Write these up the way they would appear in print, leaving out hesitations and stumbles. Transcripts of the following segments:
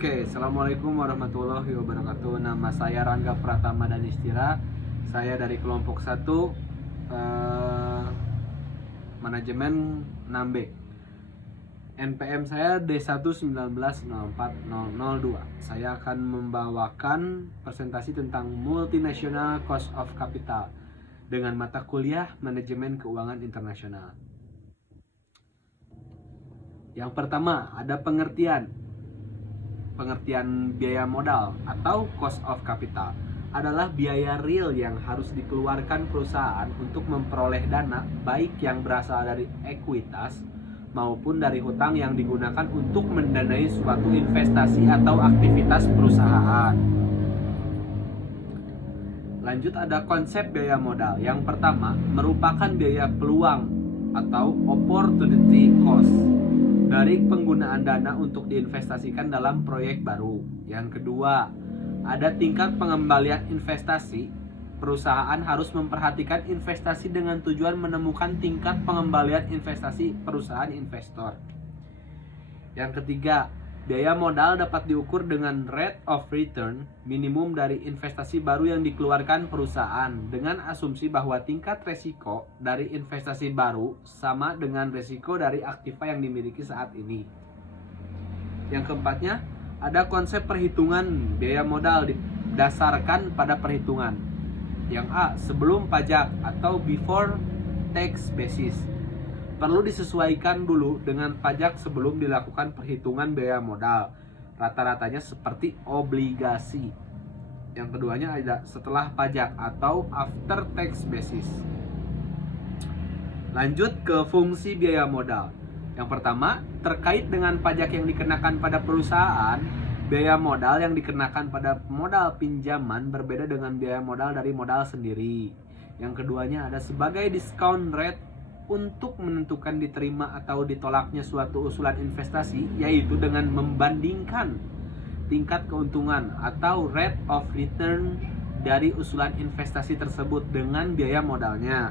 Oke, Assalamualaikum warahmatullahi wabarakatuh. Nama saya Rangga Pratama Danistira. Saya dari kelompok 1 Manajemen 6B. NPM saya D119040002. Saya akan membawakan presentasi tentang Multinational Cost of Capital dengan mata kuliah Manajemen Keuangan Internasional. Yang pertama, ada pengertian biaya modal atau cost of capital adalah biaya real yang harus dikeluarkan perusahaan untuk memperoleh dana, baik yang berasal dari ekuitas maupun dari hutang yang digunakan untuk mendanai suatu investasi atau aktivitas perusahaan. Lanjut, ada konsep biaya modal. Yang pertama merupakan biaya peluang atau opportunity cost dari penggunaan dana untuk diinvestasikan dalam proyek baru. Yang kedua, ada tingkat pengembalian investasi. Perusahaan harus memperhatikan investasi dengan tujuan menemukan tingkat pengembalian investasi perusahaan investor. Yang ketiga, biaya modal dapat diukur dengan rate of return minimum dari investasi baru yang dikeluarkan perusahaan dengan asumsi bahwa tingkat resiko dari investasi baru sama dengan resiko dari aktiva yang dimiliki saat ini. Yang keempatnya, ada konsep perhitungan biaya modal didasarkan pada perhitungan. Yang A, sebelum pajak atau before tax basis. Perlu disesuaikan dulu dengan pajak sebelum dilakukan perhitungan biaya modal. Rata-ratanya seperti obligasi. Yang keduanya ada setelah pajak atau after tax basis. Lanjut ke fungsi biaya modal. Yang pertama, terkait dengan pajak yang dikenakan pada perusahaan, biaya modal yang dikenakan pada modal pinjaman berbeda dengan biaya modal dari modal sendiri. Yang keduanya ada sebagai discount rate untuk menentukan diterima atau ditolaknya suatu usulan investasi, yaitu dengan membandingkan tingkat keuntungan atau rate of return dari usulan investasi tersebut dengan biaya modalnya.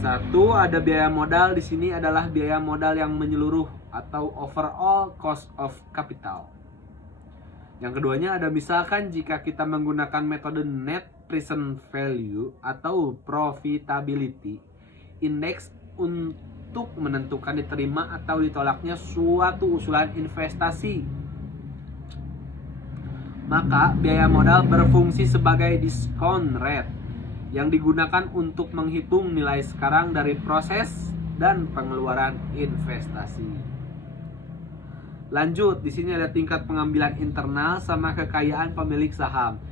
Satu, ada biaya modal di sini adalah biaya modal yang menyeluruh atau overall cost of capital. Yang keduanya ada misalkan jika kita menggunakan metode net present value atau profitability index untuk menentukan diterima atau ditolaknya suatu usulan investasi, maka biaya modal berfungsi sebagai discount rate yang digunakan untuk menghitung nilai sekarang dari proses dan pengeluaran investasi. Lanjut, di sini ada tingkat pengambilan internal sama kekayaan pemilik saham.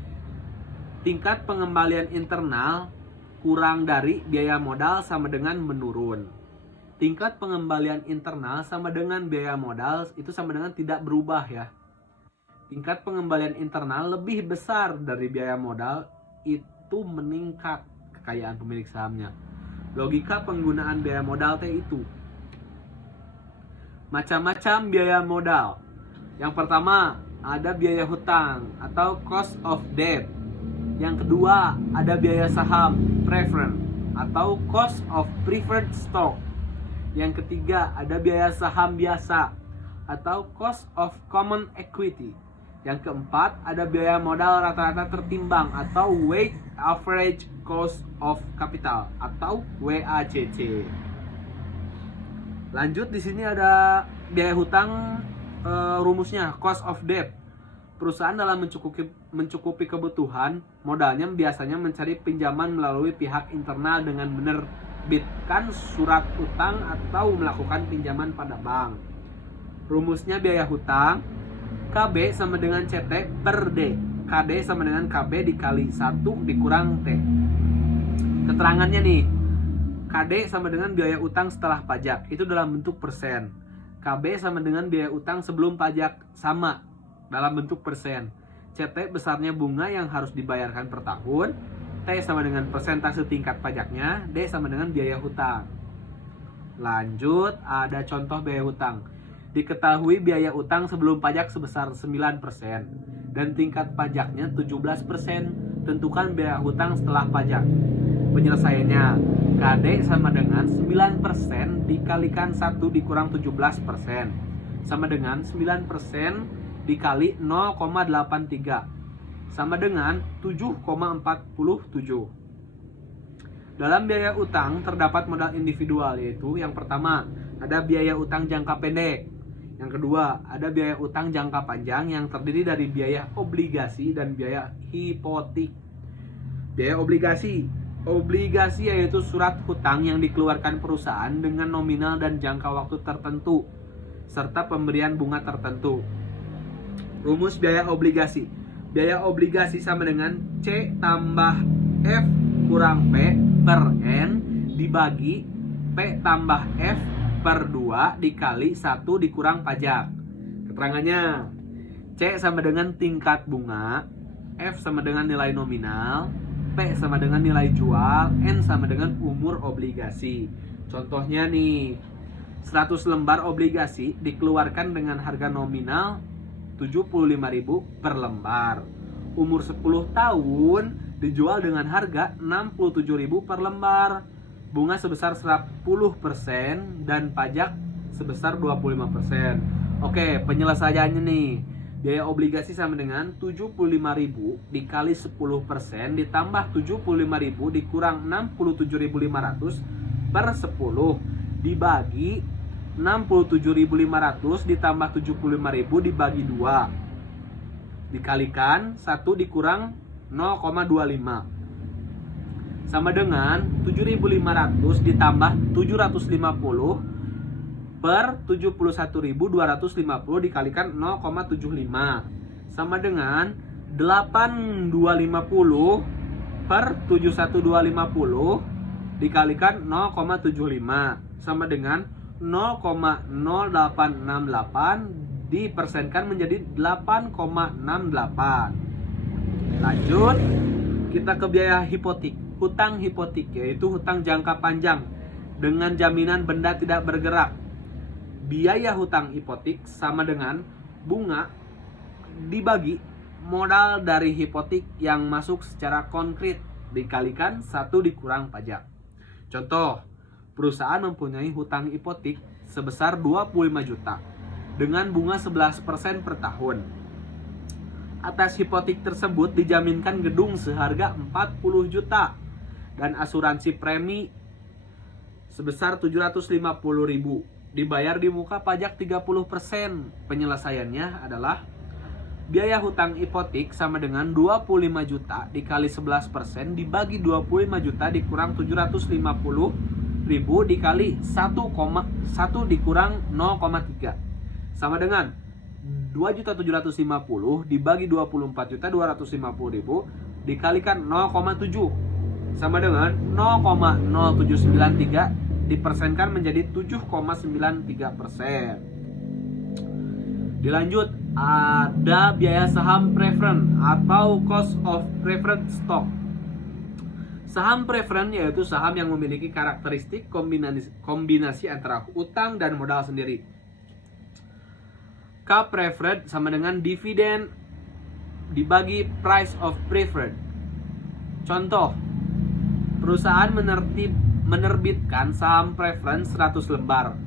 Tingkat pengembalian internal kurang dari biaya modal sama dengan menurun. Tingkat pengembalian internal sama dengan biaya modal itu sama dengan tidak berubah ya. Tingkat pengembalian internal lebih besar dari biaya modal itu meningkat kekayaan pemilik sahamnya. Logika penggunaan biaya modal itu macam-macam biaya modal. Yang pertama, ada biaya hutang atau cost of debt. Yang kedua, ada biaya saham, preference atau cost of preferred stock. Yang ketiga, ada biaya saham biasa atau cost of common equity. Yang keempat, ada biaya modal rata-rata tertimbang atau weighted average cost of capital atau WACC. Lanjut, di sini ada biaya hutang, rumusnya cost of debt. Perusahaan dalam mencukupi kebutuhan modalnya biasanya mencari pinjaman melalui pihak internal dengan menerbitkan surat utang atau melakukan pinjaman pada bank. Rumusnya biaya hutang KB sama dengan CT per D. KD sama dengan KB dikali 1 dikurang T. Keterangannya nih, KD sama dengan biaya utang setelah pajak, itu dalam bentuk persen. KB sama dengan biaya utang sebelum pajak, sama dalam bentuk persen. CT besarnya bunga yang harus dibayarkan per tahun. T sama dengan persentase tingkat pajaknya. D sama dengan biaya hutang. Lanjut, ada contoh biaya hutang. Diketahui biaya utang sebelum pajak sebesar 9% dan tingkat pajaknya 17%. Tentukan biaya hutang setelah pajak. Penyelesaiannya, KD sama dengan 9% dikalikan 1 dikurang 17% sama dengan 9% dikali 0,83 sama dengan 7,47. Dalam biaya utang terdapat modal individual, yaitu yang pertama ada biaya utang jangka pendek, yang kedua ada biaya utang jangka panjang yang terdiri dari biaya obligasi dan biaya hipotek. Biaya obligasi yaitu surat hutang yang dikeluarkan perusahaan dengan nominal dan jangka waktu tertentu serta pemberian bunga tertentu. Rumus biaya obligasi. Biaya obligasi sama dengan C tambah F kurang P per N dibagi P tambah F per 2 dikali 1 dikurang pajak. Keterangannya, C sama dengan tingkat bunga, F sama dengan nilai nominal, P sama dengan nilai jual, N sama dengan umur obligasi. Contohnya nih, 100 lembar obligasi dikeluarkan dengan harga nominal 75.000 per lembar. Umur 10 tahun dijual dengan harga 67.000 per lembar. Bunga sebesar 10% dan pajak sebesar 25%. Oke, penyelesaiannya nih. Biaya obligasi sama dengan 75.000 dikali 10% ditambah 75.000 dikurang 67.500 per 10 dibagi 67.500 ditambah 75.000 dibagi 2 dikalikan 1 dikurang 0,25 sama dengan 7.500 ditambah 750 per 71.250 dikalikan 0,75 sama dengan 8.250 per 71.250 dikalikan 0,75 sama dengan 0,0868 dipersenkan menjadi 8,68. Lanjut, kita ke biaya hipotek. Hutang hipotek yaitu hutang jangka panjang dengan jaminan benda tidak bergerak. Biaya hutang hipotek sama dengan bunga dibagi modal dari hipotek yang masuk secara konkret dikalikan 1 dikurang pajak. Contoh, perusahaan mempunyai hutang hipotek sebesar 25 juta dengan bunga 11% per tahun. Atas hipotek tersebut dijaminkan gedung seharga 40 juta dan asuransi premi sebesar 750.000. Dibayar di muka pajak 30%. Penyelesaiannya adalah biaya hutang hipotek sama dengan 25 juta dikali 11% dibagi 25 juta dikurang 750.000 dikali 1,1 dikurang 0,3 sama dengan 2.750 dibagi 24.250.000 dikalikan 0,7 sama dengan 0,0793 dipersenkan menjadi 7,93%. Dilanjut, ada biaya saham preference atau cost of preferred stock. Saham preference yaitu saham yang memiliki karakteristik kombinasi antara utang dan modal sendiri. K preferred sama dengan dividen dibagi price of preferred. Contoh, perusahaan menerbitkan saham preference 100 lembar.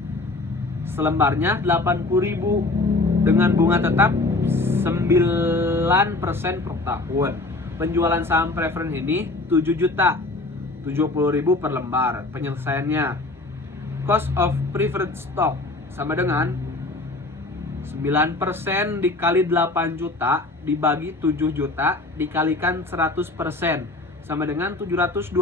Selembarnya 80.000 dengan bunga tetap 9% per tahun. Penjualan saham preference ini 7 juta 70.000 per lembar. Penyelesaiannya, cost of preferred stock sama dengan 9% dikali 8 juta dibagi 7 juta dikalikan 100% sama dengan 720.000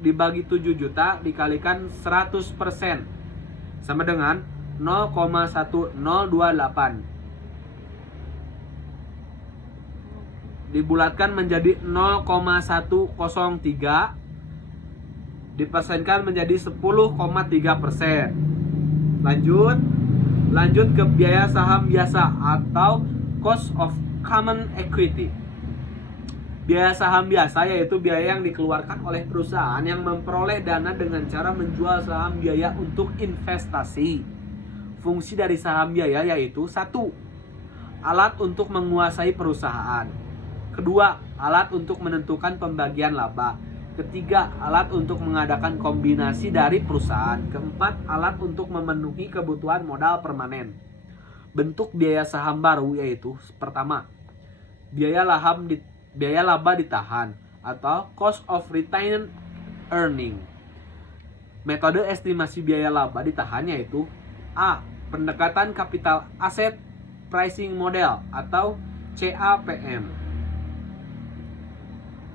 dibagi 7 juta dikalikan 100% sama dengan 0,1028 dibulatkan menjadi 0,103 dipersenkan menjadi 10,3%. Lanjut ke biaya saham biasa atau cost of common equity. Biaya saham biasa yaitu biaya yang dikeluarkan oleh perusahaan yang memperoleh dana dengan cara menjual saham biaya untuk investasi. Fungsi dari saham biaya yaitu 1. Alat untuk menguasai perusahaan. 2. Alat untuk menentukan pembagian laba. 3. Alat untuk mengadakan kombinasi dari perusahaan. 4. Alat untuk memenuhi kebutuhan modal permanen. bentuk biaya saham baru yaitu pertama, biaya laba ditahan atau cost of retained earning. Metode estimasi biaya laba ditahan yaitu A. Pendekatan kapital aset pricing model atau CAPM.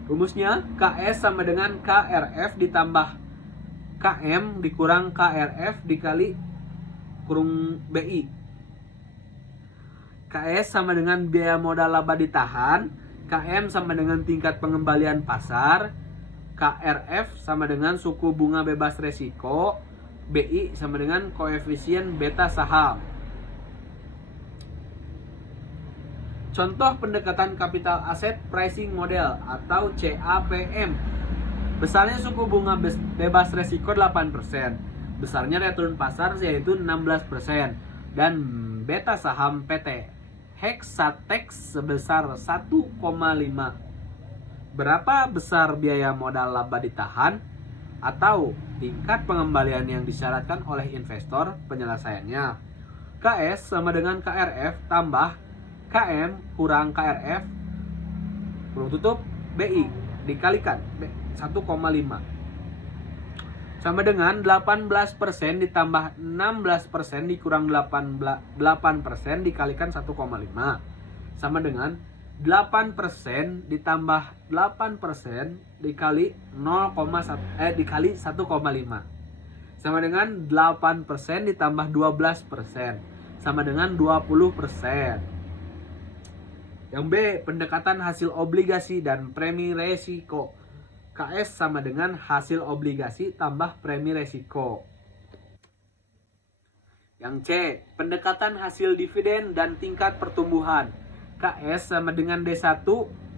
Rumusnya KS sama dengan KRF ditambah KM dikurang KRF dikali kurung BI. KS sama dengan biaya modal laba ditahan, KM sama dengan tingkat pengembalian pasar, KRF sama dengan suku bunga bebas resiko, BI sama dengan koefisien beta saham. Contoh pendekatan kapital aset pricing model atau CAPM. Besarnya suku bunga bebas resiko 8%, besarnya return pasar yaitu 16%, dan beta saham PT Hexatex sebesar 1,5. Berapa besar biaya modal laba ditahan atau tingkat pengembalian yang disyaratkan oleh investor? Penyelesaiannya KS sama dengan KRF tambah KM kurang KRF kurung tutup BI dikalikan 1,5 sama dengan 18% ditambah 16% dikurang 8% dikalikan 1,5 sama dengan 8% ditambah 8% dikali 0,1 dikali 1,5 sama dengan 8% ditambah 12% sama dengan 20%. Yang B, pendekatan hasil obligasi dan premi resiko. KS sama dengan hasil obligasi tambah premi resiko. Yang C, pendekatan hasil dividen dan tingkat pertumbuhan. KS sama dengan D1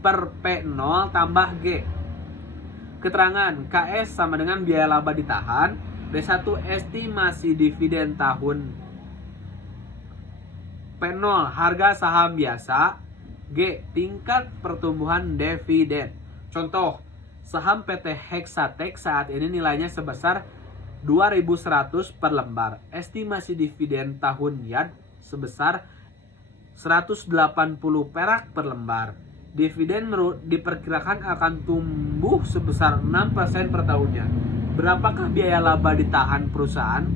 per P0 tambah G. Keterangan KS sama dengan biaya laba ditahan, D1 estimasi dividen tahun, P0 harga saham biasa, G. Tingkat pertumbuhan dividen. Contoh, saham PT Hexatex saat ini nilainya sebesar 2.100 per lembar. Estimasi dividen tahun YAD sebesar 180 perak per lembar. Dividen diperkirakan akan tumbuh sebesar 6% per tahunnya. Berapakah biaya laba ditahan perusahaan?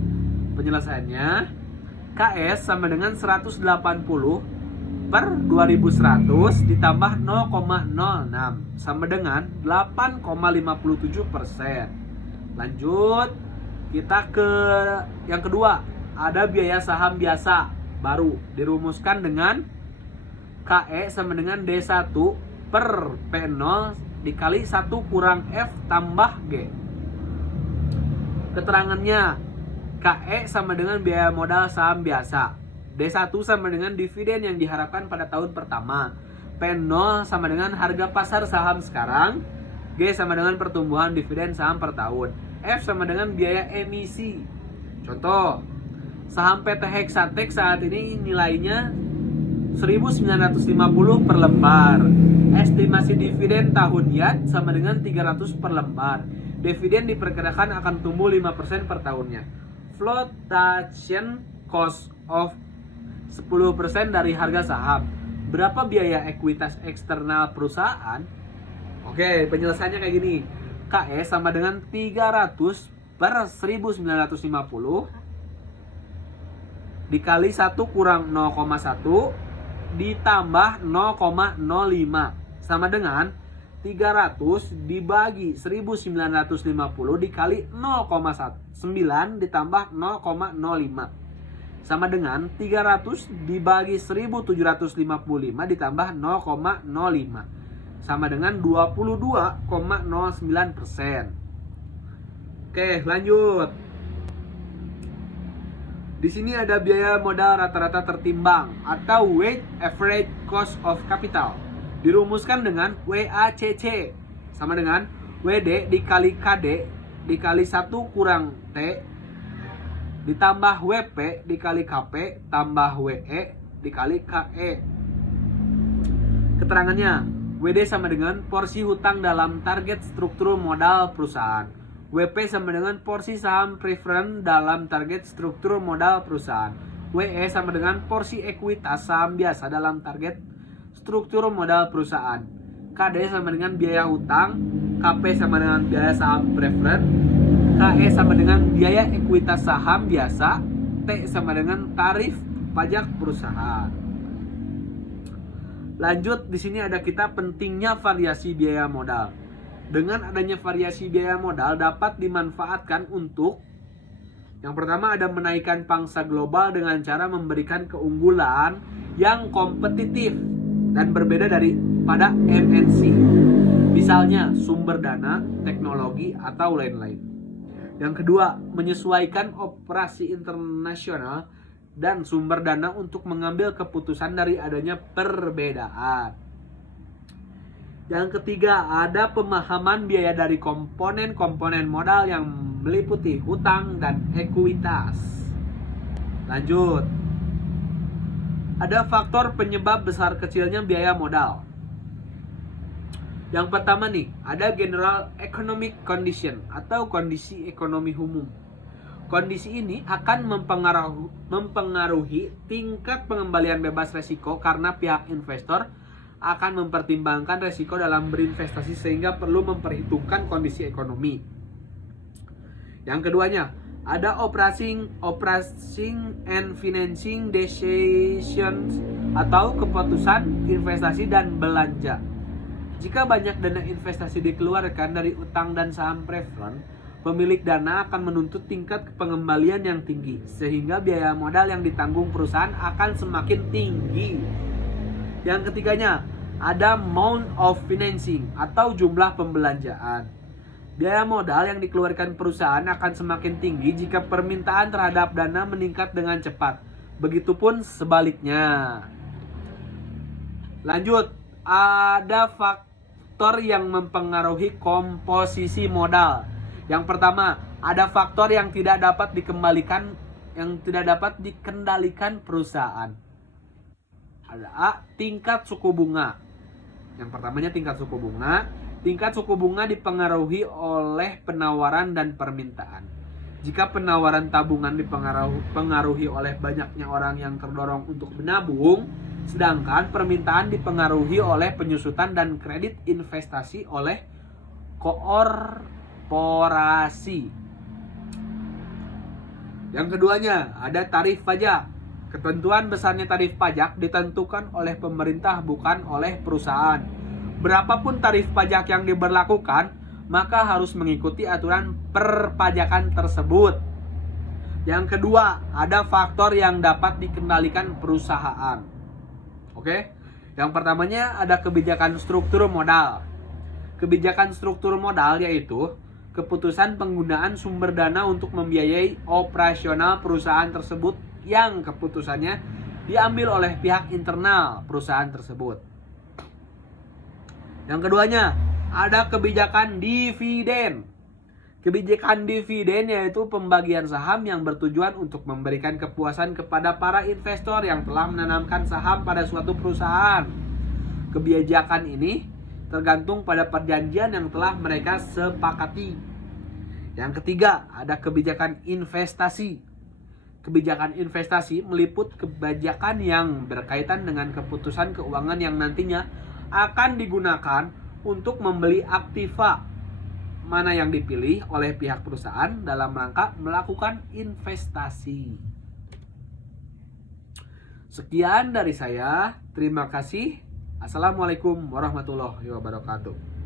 Penyelesaiannya KS sama dengan 180 per 2100 ditambah 0,06 sama dengan 8,57%. Lanjut, kita ke yang kedua. Ada biaya saham biasa baru dirumuskan dengan KE sama dengan D1 per P0 dikali 1 kurang F tambah G. Keterangannya KE sama dengan biaya modal saham biasa, D1 sama dengan dividen yang diharapkan pada tahun pertama, P0 sama dengan harga pasar saham sekarang, G sama dengan pertumbuhan dividen saham per tahun, F sama dengan biaya emisi. Contoh, saham PT Hexatex saat ini nilainya 1.950 per lembar. Estimasi dividen tahun YAD sama dengan 300 per lembar. Dividen diperkirakan akan tumbuh 5% per tahunnya. Flotation cost of 10% dari harga saham. Berapa biaya ekuitas eksternal perusahaan? Oke, penyelesaiannya kayak gini. KE sama dengan 300 per 1950 dikali 1 kurang 0,1 ditambah 0,05 sama dengan 300 dibagi 1950 dikali 0,9 ditambah 0,05 sama dengan 300 dibagi 1755 ditambah 0,05 sama dengan 22,09%. Oke, lanjut. Di sini ada biaya modal rata-rata tertimbang atau weighted average cost of capital. Dirumuskan dengan WACC sama dengan WD dikali KD dikali 1 kurang T ditambah WP dikali KP tambah WE dikali KE. Keterangannya, WD sama dengan porsi hutang dalam target struktur modal perusahaan. WP sama dengan porsi saham preferred dalam target struktur modal perusahaan. WE sama dengan porsi ekuitas saham biasa dalam target struktur modal perusahaan. KD sama dengan biaya hutang, KP sama dengan biaya saham preferred, KE sama dengan biaya ekuitas saham biasa, T sama dengan tarif pajak perusahaan. Lanjut, di sini ada kita pentingnya variasi biaya modal. Dengan adanya variasi biaya modal dapat dimanfaatkan untuk yang pertama ada menaikkan pangsa global dengan cara memberikan keunggulan yang kompetitif dan berbeda daripada MNC. Misalnya sumber dana, teknologi, atau lain-lain. Yang kedua, menyesuaikan operasi internasional dan sumber dana untuk mengambil keputusan dari adanya perbedaan. Yang ketiga, ada pemahaman biaya dari komponen-komponen modal yang meliputi hutang dan ekuitas. Lanjut. Ada faktor penyebab besar kecilnya biaya modal. Yang pertama nih, ada general economic condition atau kondisi ekonomi umum. Kondisi ini akan mempengaruhi tingkat pengembalian bebas resiko karena pihak investor akan mempertimbangkan resiko dalam berinvestasi sehingga perlu memperhitungkan kondisi ekonomi. Yang keduanya, ada operating and financing decisions atau keputusan investasi dan belanja. Jika banyak dana investasi dikeluarkan dari utang dan saham preferred, pemilik dana akan menuntut tingkat pengembalian yang tinggi sehingga biaya modal yang ditanggung perusahaan akan semakin tinggi. Yang ketiganya, ada amount of financing atau jumlah pembelanjaan. Biaya modal yang dikeluarkan perusahaan akan semakin tinggi jika permintaan terhadap dana meningkat dengan cepat. Begitupun sebaliknya. Lanjut, ada faktor yang mempengaruhi komposisi modal. Yang pertama, ada faktor yang tidak dapat dikendalikan perusahaan. Ada tingkat suku bunga. Yang pertamanya tingkat suku bunga. Tingkat suku bunga dipengaruhi oleh penawaran dan permintaan. Jika penawaran tabungan dipengaruhi oleh banyaknya orang yang terdorong untuk menabung, sedangkan permintaan dipengaruhi oleh penyusutan dan kredit investasi oleh korporasi. Yang keduanya, ada tarif pajak. Ketentuan besarnya tarif pajak ditentukan oleh pemerintah bukan oleh perusahaan. Berapapun tarif pajak yang diberlakukan, maka harus mengikuti aturan perpajakan tersebut. Yang kedua, ada faktor yang dapat dikendalikan perusahaan. Oke? Yang pertamanya ada kebijakan struktur modal. Kebijakan struktur modal yaitu keputusan penggunaan sumber dana untuk membiayai operasional perusahaan tersebut yang keputusannya diambil oleh pihak internal perusahaan tersebut. Yang keduanya, ada kebijakan dividen. Kebijakan dividen yaitu pembagian saham yang bertujuan untuk memberikan kepuasan kepada para investor yang telah menanamkan saham pada suatu perusahaan. Kebijakan ini tergantung pada perjanjian yang telah mereka sepakati. Yang ketiga, ada kebijakan investasi. Kebijakan investasi meliput kebijakan yang berkaitan dengan keputusan keuangan yang nantinya akan digunakan untuk membeli aktiva mana yang dipilih oleh pihak perusahaan dalam rangka melakukan investasi. Sekian dari saya. Terima kasih. Assalamualaikum warahmatullahi wabarakatuh.